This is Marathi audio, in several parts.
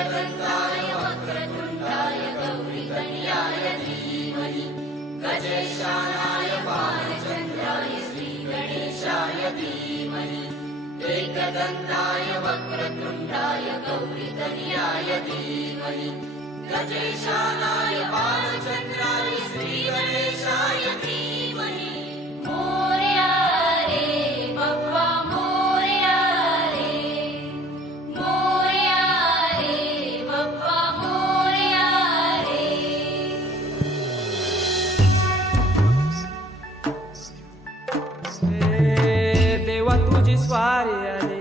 एकदन्ताय वक्रतुण्डाय गौरीकन्याय धीमहि गजेशानाय बालचन्द्राय श्रीगणेशाय धीमहि एकदन्ताय वक्रतुण्डाय गौरीकन्याय धीमहि गजेशानाय बालचन्द्राय श्रीगणेशाय धीमहि मोरया रे बप्पा मोरया रे बप्पा मोरया रे। देवा तुझी स्वारी आली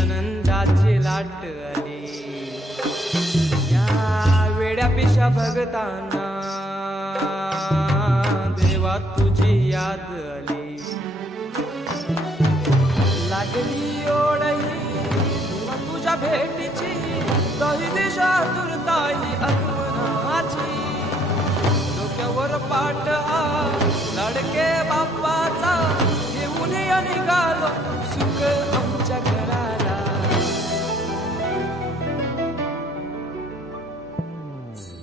आनंदाची लाट आली या वेड्या पिशा भगतांना देवा तुझी याद आली लागली ओढही देवा तुझ्या भेटीची दही दिशा दुर्ताई आत्मनाची डोक्यावर पाट हा लडके बाप्पाचा घेऊन निघालो सुख आमच्या घराला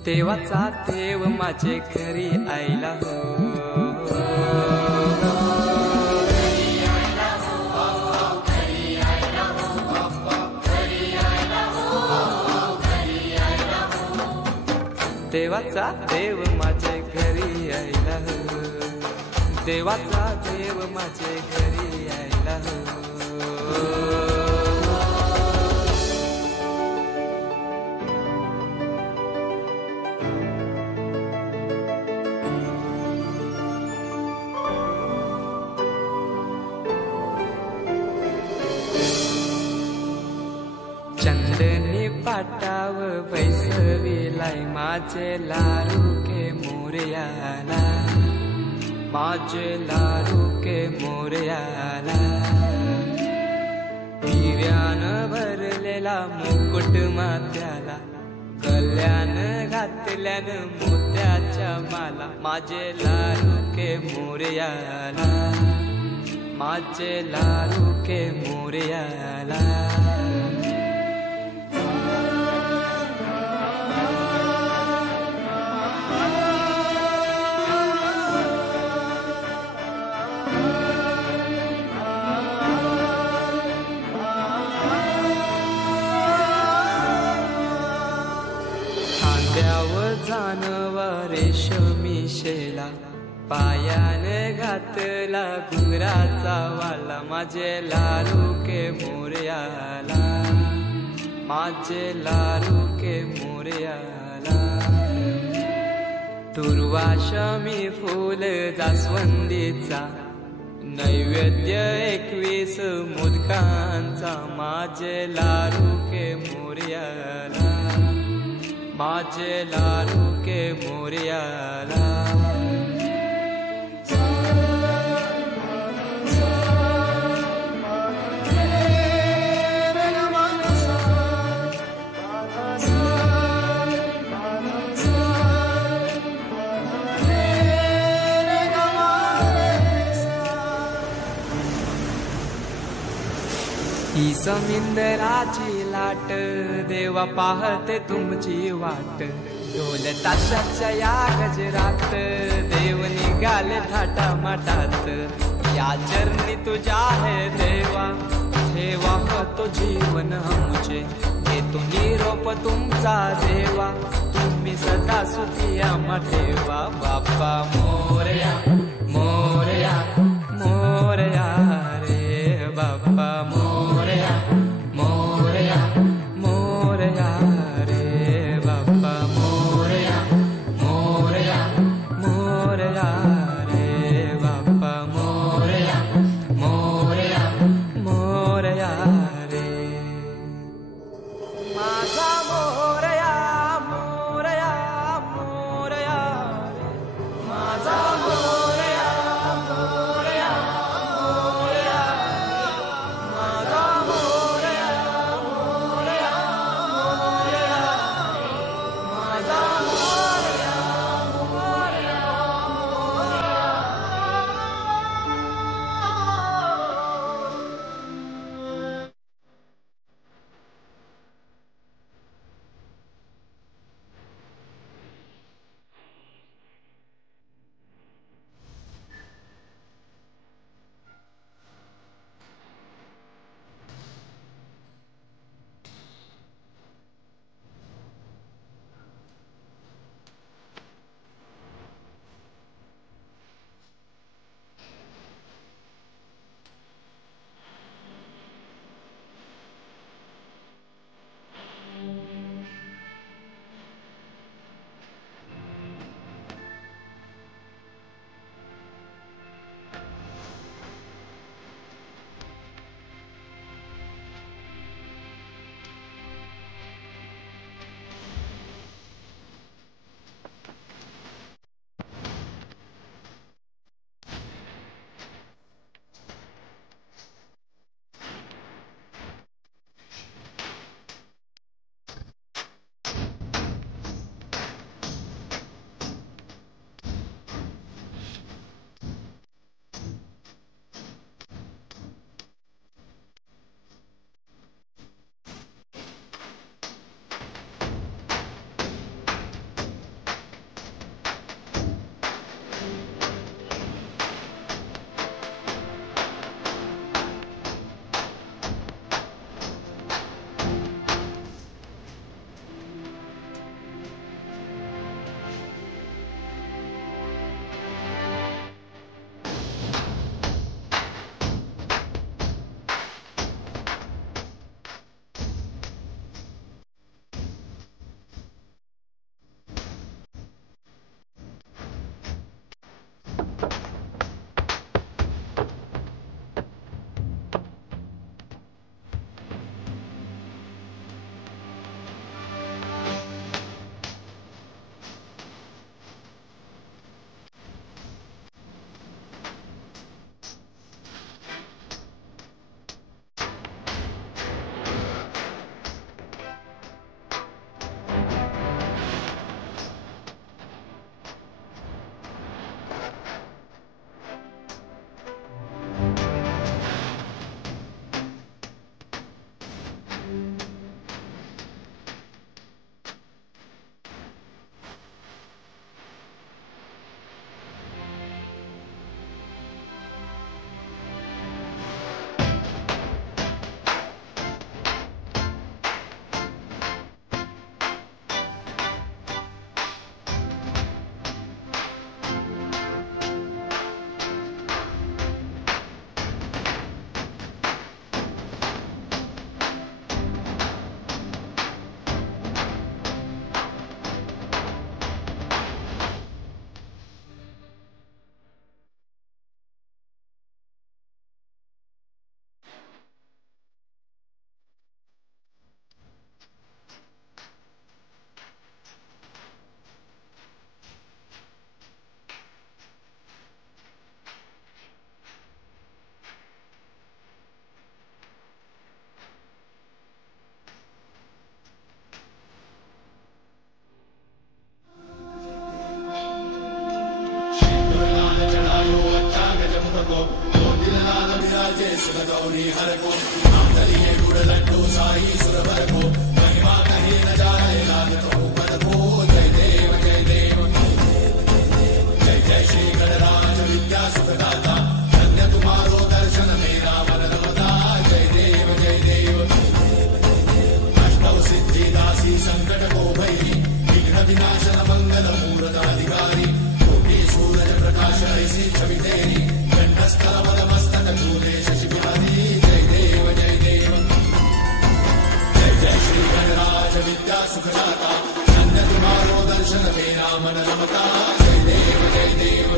देवाचा देव माझे घरी आईला हो देवाचा देव माझे घरी आईला हो देवाचा देव माझे घरी आईला हो। चंदनी पाटाव बैसविलाय माझे लाडू के मोरयाला माझे लाडू के मोरयाला हिऱ्यान भरलेला मुकुट माथ्याला गल्यान घातल्यान मोत्याच्या माला माझे लाडू के मोरयाला माझे लाडू के मोरयाला। जानवा रेशमी शेला पायान घातला घुंगराचा वाला माझे लाडू के मोरयाला माझे लाडू के मोरयाला दुर्वाशमी फूल जास्वंदीचा नैवेद्य 21 मोदकांचा माझे लाडू के मोरयाला माझे लाडू के मोरयाला। ही समिंदराची लाट देवा पाहते तुमची वाट ढोल ताशाच्या या गजरात देव निघाले थाटा माटात या चरणी तुझ्या है देवा ठेवा तो जीवन आमचे घेतो निरोप तुमचा देवा तुम्ही सदा सुखी आम्हा ठेवा बाप्पा मोरया मोरया मोरया रे बाप्पा मोरया मोरया मोरया रे बाप्पा मोरया मोरया मोरया रे बाप्पा मोरया मोरया मोरया रे माझा मोरया मोरया मोरया रे माझा मोरया को दिलनाद विराजे सुर गौरी हर को नामदलिए गुड़ लड्डू साई सुरवर को महिमा कही न जाए लागत ऊपर को जय देव जय देव जय जय श्री गणराज विद्या सुखदाता धन्य तुम्हारो दर्शन मेरा मन रमता जय देव जय देव अष्टौ सिद्धि दासी संकट को भैरी विघ्न विनाशन मंगल मूर्त अधिकारी कोटि सूरज प्रकाश ऐसी छवि तेरी कंठस्थल मस्तक चूले शशि बिहारी जय देव जय देव जय जय श्री गणराज विद्या सुखदाता धन्य तुम्हारो दर्शन मेरा मन रमता जय देव जय देव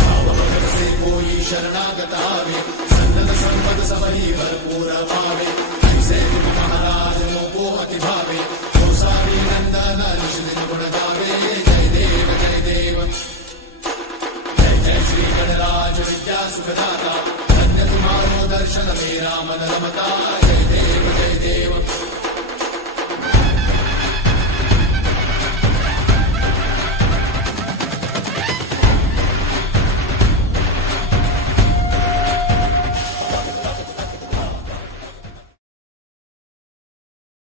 भाव भगत से कोई शरणागत आवे सन्नत संपद सबही भरपूर पावे ऐसे तुम महाराज मोको अति भावे गोसावी नंदन निश्चित गुण गावे जय देव जय देव जय जय श्री गणराज विद्या सुखदाता धन्य तुम्हारो दर्शन मेरा मन रमता